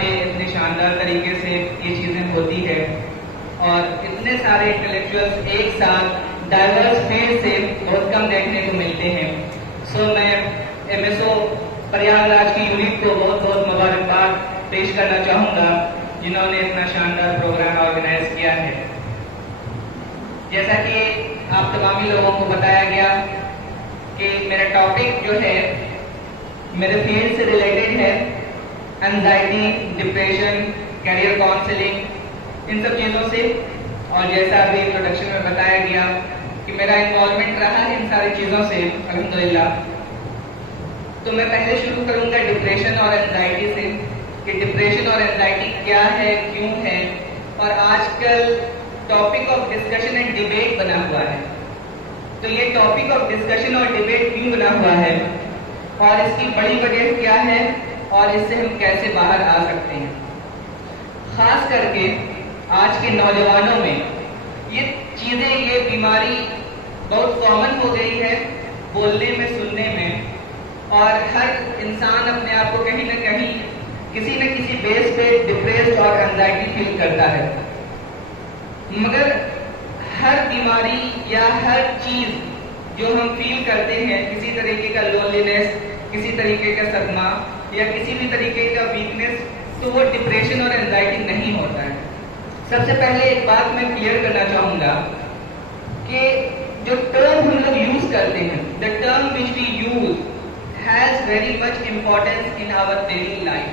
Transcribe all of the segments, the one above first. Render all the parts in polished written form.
पे इतने शानदार तरीके से ये चीज़ें होती है और इतने सारे इंटेलेक्चुअल्स एक साथ डाइवर्स फील्ड से बहुत कम देखने को मिलते हैं। सो मैं MSO प्रयागराज की यूनिट को बहुत बहुत मुबारकबाद पेश करना चाहूँगा जिन्होंने इतना शानदार प्रोग्राम ऑर्गेनाइज किया है। जैसा कि आप तमामी लोगों को बताया गया कि मेरा टॉपिक जो है मेरे फील्ड से रिलेटेड है, एंजाइटी, डिप्रेशन, करियर काउंसलिंग, इन सब चीज़ों से। और जैसा अभी इंट्रोडक्शन में बताया गया कि मेरा इन्वॉल्वमेंट रहा है इन सारी चीज़ों से अल्हम्दुलिल्लाह। तो मैं पहले शुरू करूंगा डिप्रेशन और एंजाइटी से कि डिप्रेशन और एंजाइटी क्या है, क्यों है, और आजकल topic of discussion and debate बना हुआ है। तो ये टॉपिक ऑफ डिस्कशन और डिबेट क्यों बना हुआ है और इसकी बड़ी वजह क्या है और इससे हम कैसे बाहर आ सकते हैं। खास करके आज के नौजवानों में ये चीज़ें, ये बीमारी बहुत कॉमन हो गई है बोलने में, सुनने में, और हर इंसान अपने आप को कहीं ना कहीं किसी न किसी बेस पे डिप्रेस्ड और एंजाइटी फील करता है। मगर हर बीमारी या हर चीज़ जो हम फील करते हैं, किसी तरीके का लोनलीनेस, किसी तरीके का सदमा या किसी भी तरीके का वीकनेस, तो वो डिप्रेशन और एंजाइटी नहीं होता है। सबसे पहले एक बात मैं क्लियर करना चाहूँगा कि जो टर्म हम लोग यूज करते हैं, the term which we use has very much importance in our daily life.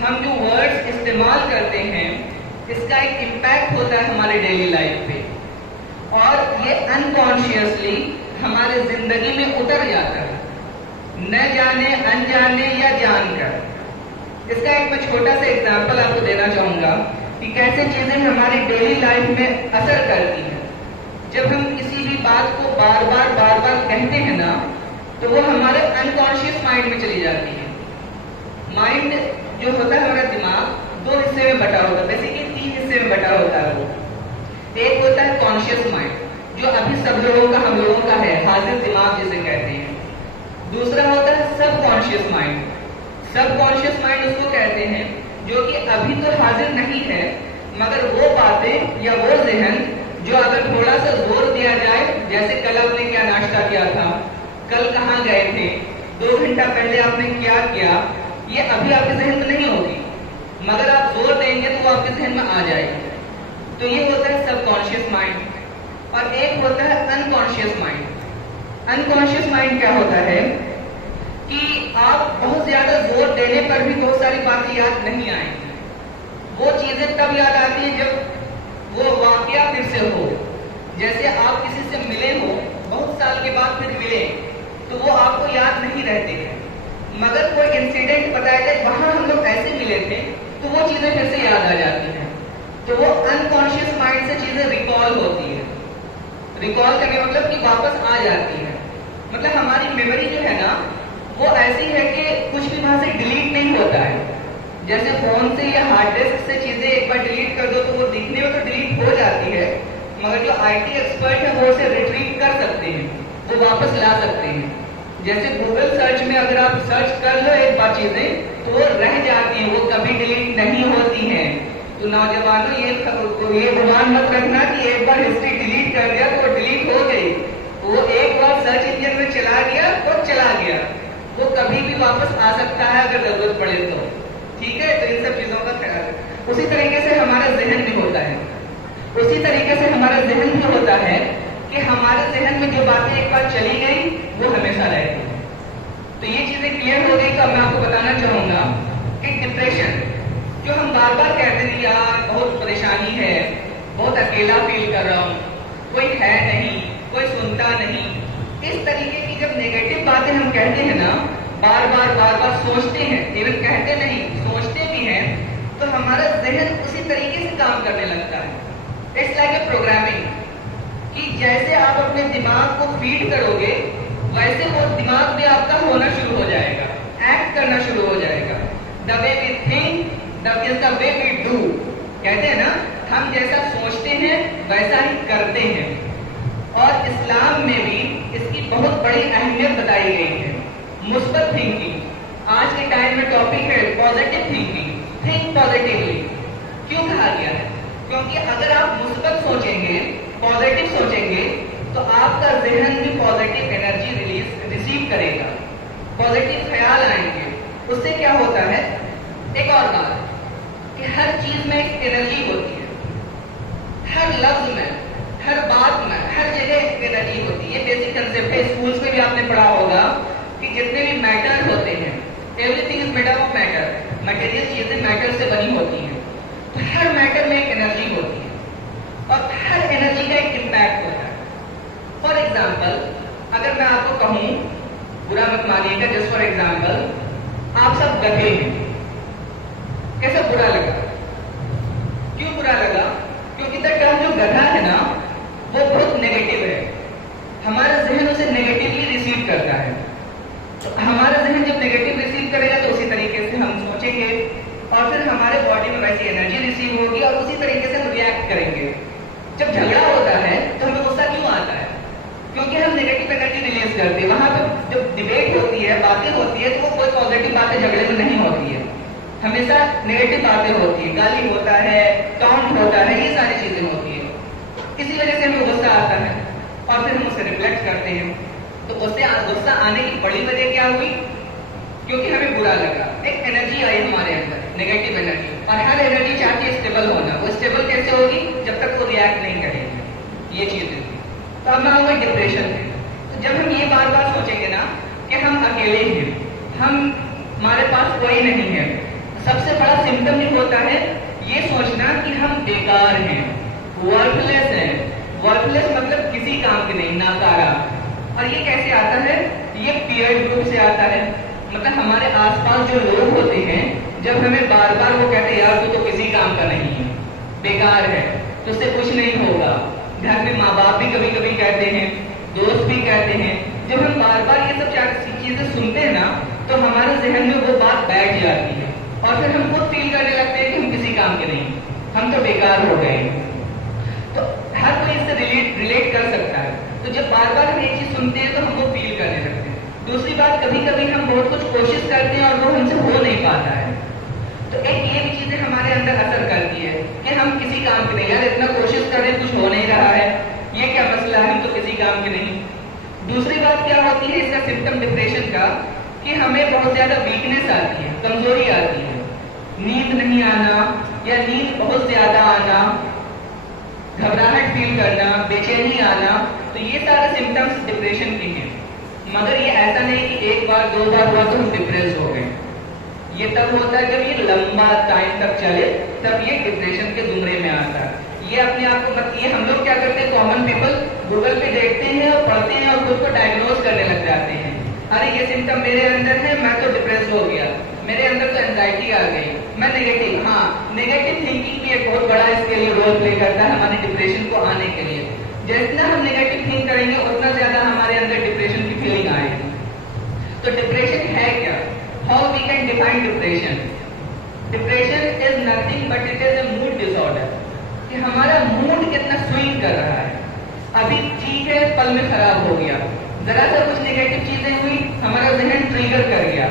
हम जो वर्ड्स इस्तेमाल करते हैं इसका एक इम्पैक्ट होता है हमारे डेली लाइफ पे और ये अनकॉन्शियसली हमारे जिंदगी में उतर जाता है, न जाने, अनजाने या जानकर। इसका एक मैं छोटा सा एग्जांपल आपको देना चाहूँगा कि कैसे चीज़ें हमारी डेली लाइफ में असर करती हैं। जब हम किसी भी बात को बार बार कहते हैं ना, तो वो हमारे अनकॉन्शियस माइंड में चली जाती है। माइंड जो होता है, हमारा दिमाग, दो हिस्से में बटा होता है, बेसिकली 3 हिस्से में बटा होता है वो। एक होता है कॉन्शियस माइंड, जो अभी सब लोगों का, हम लोगों का है, हाजिर दिमाग जिसे कहते हैं। दूसरा होता है सब कॉन्शियस माइंड। सब कॉन्शियस माइंड उसको कहते हैं जो कि अभी तो हाजिर नहीं है, मगर वो बातें या वो जहन जो अगर थोड़ा सा जोर दिया जाए, जैसे कल आपने क्या नाश्ता किया था, कल कहाँ गए थे, 2 घंटा पहले आपने क्या किया, ये अभी आपके जहन में नहीं होगी, मगर आप जोर देंगे तो वो आपके जहन में आ जाएगी। तो ये होता है सबकॉन्शियस माइंड। और एक होता है अनकॉन्शियस माइंड। अनकॉन्शियस माइंड क्या होता है कि आप बहुत ज्यादा जोर देने पर भी बहुत सारी बातें याद नहीं आएंगी। वो चीजें तब याद आती है जब वो वाकया फिर से हो। जैसे आप किसी से मिले हो, बहुत साल के बाद फिर मिले, तो वो आपको याद नहीं रहते हैं, मगर कोई इंसिडेंट बताया जाए वहां हम लोग ऐसे मिले थे, तो वो चीजें फिर से याद आ जाती हैं। तो वो अनकॉन्शियस माइंड से चीजें रिकॉल होती है। रिकॉल करने मतलब कि वापस आ जाती है। मतलब हमारी मेमोरी जो है ना, वो ऐसी है कि कुछ भी वहां से डिलीट नहीं होता है। जैसे फोन से या हार्ड डिस्क से चीजें एक बार डिलीट कर दो तो वो दिखने में तो डिलीट हो जाती है, मगर जो IT एक्सपर्ट है वो उसे रिट्रीव कर सकते हैं, वो वापस ला सकते हैं। जैसे गूगल सर्च में अगर आप सर्च कर लो एक बार चीजें, तो वो रह जाती हैं, वो कभी डिलीट नहीं होती हैं। तो नौजवानों ये गुमान मत रखना कि एक बार हिस्ट्री डिलीट कर दिया तो वो डिलीट हो गई। वो एक बार सर्च इंजन में चला गया तो चला गया, वो कभी भी वापस आ सकता है अगर जरूरत पड़े तो। ठीक है, तो इन सब चीजों का ख्याल रखें। उसी तरीके से हमारा जहन भी होता है। उसी तरीके से हमारा जहन भी होता है कि हमारे जहन में जो बातें एक बार चली गई वो हमेशा रहेगी। तो ये चीजें क्लियर हो गई। तो अब मैं आपको बताना चाहूंगा कि डिप्रेशन जो हम बार बार कहते हैं यार बहुत परेशानी है, बहुत अकेला फील कर रहा हूँ, कोई है नहीं, कोई सुनता नहीं, इस तरीके की जब नेगेटिव बातें हम कहते हैं ना, बार बार सोचते हैं, इवन कहते नहीं, सोचते भी हैं, तो हमारा जहन उसी तरीके से काम करने लगता है। इट्स लाइक ए प्रोग्रामिंग, कि जैसे आप अपने दिमाग को फीड करोगे वैसे वो दिमाग भी आपका होना शुरू हो जाएगा, एक्ट करना शुरू हो जाएगा। The way we think the way we do, कहते हैं ना, हम जैसा सोचते हैं वैसा ही करते हैं। और इस्लाम में भी इसकी बहुत बड़ी अहमियत बताई गई है। मुस्बत थिंकिंग, आज के टाइम में टॉपिक है पॉजिटिव थिंकिंग। Think positively. क्यों कहा गया है? क्योंकि अगर आप मुस्बत सोचेंगे, पॉजिटिव सोचेंगे, तो आपका जहन भी पॉजिटिव एनर्जी रिसीव करेगा, पॉजिटिव ख्याल आएंगे। उससे क्या होता है, एक और बात कि हर चीज में एक एनर्जी होती है, हर लफ्ज में, हर बात में, हर जगह एनर्जी होती है। बेसिक कंसेप्ट है, स्कूल्स में भी आपने पढ़ा होगा कि जितने भी मैटर होते हैं, everything is made of matter, material चीजें मैटर से बनी होती हैं। तो हर मैटर में एक एनर्जी होती है और हर एनर्जी का एक इम्पैक्ट होता है। फॉर एग्जाम्पल, अगर मैं आपको कहूं, बुरा मत मानिएगा, जस्ट फॉर एग्जाम्पल, आप सब गधे हैं, कैसा बुरा लगा? क्यों बुरा लगा? क्योंकि द टर्म जो गधा है ना, वो बहुत नेगेटिव है, हमारा जहन उसे नेगेटिवली रिसीव करता है। तो हमारा जहन जब नेगेटिव रिसीव करेगा तो उसी तरीके से हम सोचेंगे और फिर हमारे बॉडी में वैसी एनर्जी रिसीव होगी और उसी तरीके से हम रिएक्ट करेंगे। जब झगड़ा होता है तो हमें गुस्सा क्यों आता है? क्योंकि हम नेगेटिव एनर्जी रिलीज करते हैं। वहां पर जब डिबेट होती है, बातें होती है, तो वो कोई पॉजिटिव बातें झगड़े में नहीं होती है, हमेशा नेगेटिव बातें होती है, गाली होता है, टॉन्ट होता है, ये सारी चीजें होती है। इसी वजह से हमें गुस्सा आता है और फिर हम उसे रिफ्लेक्ट करते हैं। तो उससे गुस्सा आने की बड़ी वजह क्या हुई? क्योंकि हमें बुरा लगा, एक एनर्जी आई हमारे अंदर, नेगेटिव एनर्जी। और हर एनर्जी चाहती है स्टेबल होना। वो स्टेबल कैसे होगी? जब तक वो रिएक्ट नहीं करेगी। ये चीजें तो अब मैं डिप्रेशन है। तो जब हम ये बार बार सोचेंगे ना कि हम अकेले हैं, हमारे पास कोई नहीं है, सबसे बड़ा सिम्टम ये होता है ये सोचना कि हम बेकार हैं, वर्थलेस हैं। वर्थलेस मतलब किसी काम के नहीं, नाकारा। और ये कैसे आता है? ये पीयर ग्रुप से आता है। मतलब हमारे आसपास जो लोग होते हैं, जब हमें बार बार वो कहते हैं यार तू तो किसी काम का नहीं है, बेकार है, तो उससे कुछ नहीं होगा। घर में माँ बाप भी कभी कभी कहते हैं, दोस्त भी कहते हैं। जब हम बार बार ये सब चीजें सुनते हैं ना, तो हमारे जहन में वो बात बैठ जाती है और फिर हम खुद फील करने लगते हैं कि हम किसी काम के नहीं, हम तो बेकार हो गए। तो हर कोई इससे रिलेट कर सकता है। तो जब बार बार हम एक चीज सुनते हैं तो हम वो फील करने लगते हैं। दूसरी बात, कभी कभी हम बहुत कुछ कोशिश करते हैं और वो हमसे हो नहीं पाता है। तो एक ये भी चीजें हमारे अंदर असर करती है कि हम किसी काम के नहीं, यार इतना कोशिश कर रहे कुछ हो नहीं रहा है, ये क्या मसला है, हम तो किसी काम के नहीं। दूसरी बात क्या होती है इसका सिम्टम डिप्रेशन का, कि हमें बहुत ज्यादा वीकनेस आती है, कमजोरी आती है, नींद नहीं आना या नींद बहुत ज्यादा आना, घबराहट फील करना, बेचैनी आना। तो ये सारे सिम्टम्स डिप्रेशन के हैं। मगर ये ऐसा नहीं कि एक बार दो बार हुआ तो हम डिप्रेस हो गए। ये तब होता है जब ये लंबा टाइम तक चले, तब ये डिप्रेशन के जुमरे में आता है। ये अपने आप को मत, ये हम लोग क्या करते हैं, कॉमन पीपल गूगल पे देखते हैं और पढ़ते हैं और खुद को डायग्नोज करने लग जाते हैं। अरे ये सिम्टम मेरे अंदर है, मैं तो डिप्रेस हो गया, मेरे अंदर तो एंजाइटी आ गई, मैं नेगेटिव। हाँ, नेगेटिव थिंकिंग भी एक बहुत बड़ा इसके लिए रोल प्ले करता है हमारे डिप्रेशन को आने के लिए। जितना हम नेगेटिव थिंक करेंगे उतना ज्यादा हमारे अंदर डिप्रेशन की फीलिंग आएगी। तो डिप्रेशन है क्या? How we can define depression? Depression is nothing but it is a mood disorder. कि हमारा मूड कितना स्विंग कर रहा है। अभी ठीक है, पल में खराब हो गया, जरा सा कुछ नेगेटिव चीजें हुई, हमारा जहन ट्रिगर कर गया,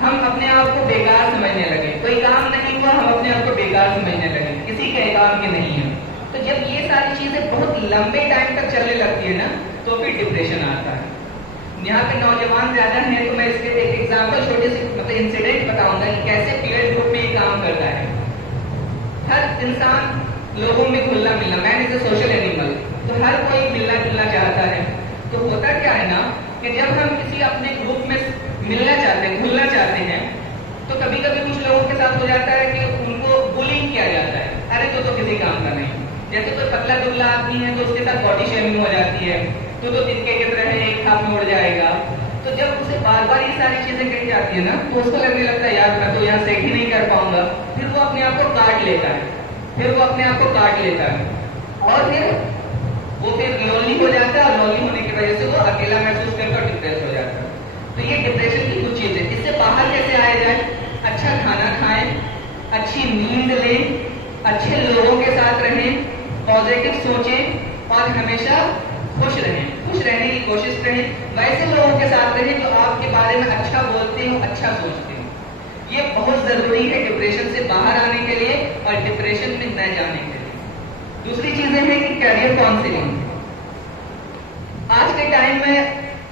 हम अपने आप को बेकार समझने लगे, कोई काम नहीं हुआ, हम अपने आप को बेकार समझने लगे, किसी के काम के नहीं है। तो जब ये सारी चीजें बहुत लंबे टाइम तक चलने लगती है ना, तो फिर डिप्रेशन आता है। यहाँ पे नौजवान ज्यादा हैं, तो मैं इसके एक एग्जाम्पल, छोटे से मतलब इंसिडेंट बताऊंगा कि कैसे पीयर ग्रुप में ये काम करता है। हर इंसान लोगों में घुलना मिलना, man is a social animal, तो हर कोई मिलना जुलना चाहता है। तो होता क्या है ना कि जब हम किसी अपने ग्रुप में मिलना चाहते हैं, घुलना चाहते हैं, तो कभी कभी कुछ लोगों के साथ हो जाता है कि उनको बुलिंग किया जाता है, अरे तो किसी काम का नहीं। जैसे कोई पतला दुबला आदमी है तो उसके साथ बॉडी शेमिंग हो जाती है, तो तिनके की तरह है, एक हाथ में उड़ जाएगा। तो जब उसे बार बार ये सारी चीजें कही जाती है ना, तो उसको लगने लगता है यार मैं तो यहाँ सेट ही नहीं कर पाऊंगा। फिर वो अपने आप को काट लेता है, और फिर लोनली हो जाता है, और लोनली होने की वजह से वो अकेला महसूस करके डिप्रेस हो जाता है। तो ये डिप्रेशन की कुछ चीजें। इससे बाहर कैसे आया जाए? अच्छा खाना खाएं, अच्छी नींद लें, अच्छे लोगों के साथ रहें, पॉजिटिव सोचें और हमेशा खुश रहें, खुश रहने की कोशिश करें। वैसे लोगों के साथ रहें जो आपके बारे में अच्छा बोलते हो, अच्छा सोचते हो। ये बहुत जरूरी है डिप्रेशन से बाहर आने के लिए और डिप्रेशन में न जाने के लिए। दूसरी चीजें हैं कि कैरियर काउंसलिंग। आज के टाइम में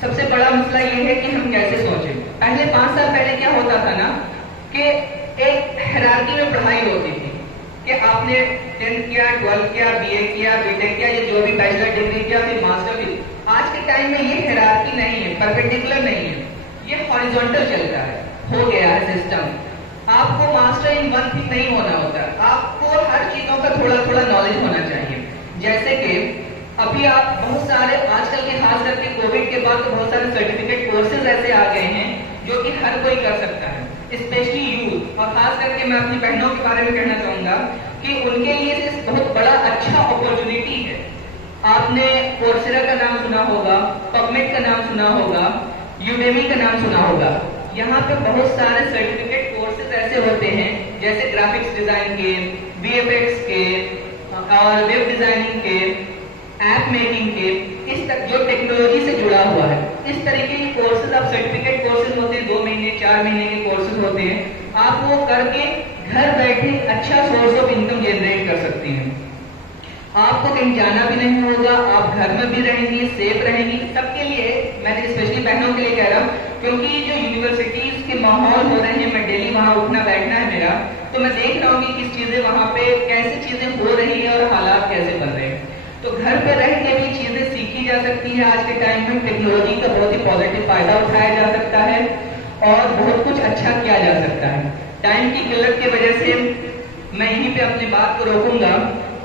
सबसे बड़ा मसला ये है कि हम कैसे सोचें। पहले 5 साल पहले क्या होता था ना कि एक हायरार्की में पढ़ाई होती थी कि आपने 10th किया, 12th किया, बीए किया, बीटेक किया, या जो भी बैचलर डिग्री किया, फिर मास्टर भी। आज के टाइम में ये हायरार्की नहीं है, परपेंडिकुलर नहीं है, ये हॉरिजॉन्टल चलता है, हो गया है सिस्टम। आपको मास्टर इन वन थिंग नहीं होना होता, आपको हर चीजों का थोड़ा थोड़ा नॉलेज होना चाहिए। जैसे कि अभी आप बहुत सारे आजकल के खास करके कोविड के बाद तो बहुत सारे सर्टिफिकेट कोर्सेज ऐसे आ गए हैं जो कि हर कोई कर सकता है, स्पेशली यूथ। और खास करके मैं अपनी बहनों के बारे में कहना चाहूंगा कि उनके लिए इस बहुत बड़ा अच्छा अपॉर्चुनिटी है। आपने कोर्सेरा का नाम सुना होगा, पबमेड का नाम सुना होगा, यूडेमी का नाम सुना होगा। यहाँ पे बहुत सारे सर्टिफिकेट कोर्सेज ऐसे होते हैं जैसे ग्राफिक्स डिजाइन के, वीएफएक्स के और वेब डिजाइनिंग के, ऐप मेकिंग के, इस तक जो टेक्नोलॉजी से जुड़ा हुआ है, इस तरीके के कोर्सेज आप सर्टिफिकेट कोर्सेज होते हैं, 2 महीने 4 महीने के कोर्सेज होते हैं। आप वो करके घर बैठे अच्छा सोर्स ऑफ इनकम जनरेट कर सकती हैं। आपको कहीं जाना भी नहीं होगा, आप घर में भी रहेंगी, सेफ रहेंगी। सबके लिए, मैंने स्पेशली बहनों के लिए कह रहा हूँ क्योंकि जो यूनिवर्सिटीज के माहौल हो रहे हैं, मैं डेली वहां उठना बैठना है मेरा, तो मैं देख रहा हूँ कि किस चीजें वहां पे कैसे चीजें हो रही है और हालात कैसे बन रहे हैं। तो घर पे रह के भी चीजें सीखी जा सकती है। आज के टाइम में टेक्नोलॉजी का बहुत ही पॉजिटिव फायदा उठाया जा सकता है और बहुत कुछ अच्छा किया जा सकता है। टाइम की किल्लत की वजह से मैं यहीं पे अपनी बात को रोकूंगा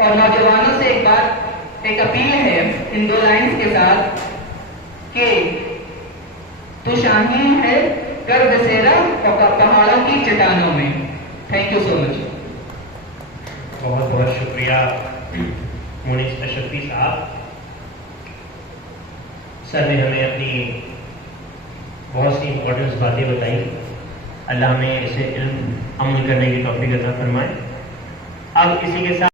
और नौजवानों से एक अपील है इन 2 लाइन्स के साथ कि तू शाहीन है कर बसेरा पहाड़ों की चट्टानों में। Thank you so much. बहुत बहुत शुक्रिया मुनीस अशरफी साहब। सर ने हमें अपनी बहुत सी इम्पोर्टेंस बातें बताई। अल्लाह हमें इसे इल्म अमल करने की तौफीक अता फरमाए। अब इसी के साथ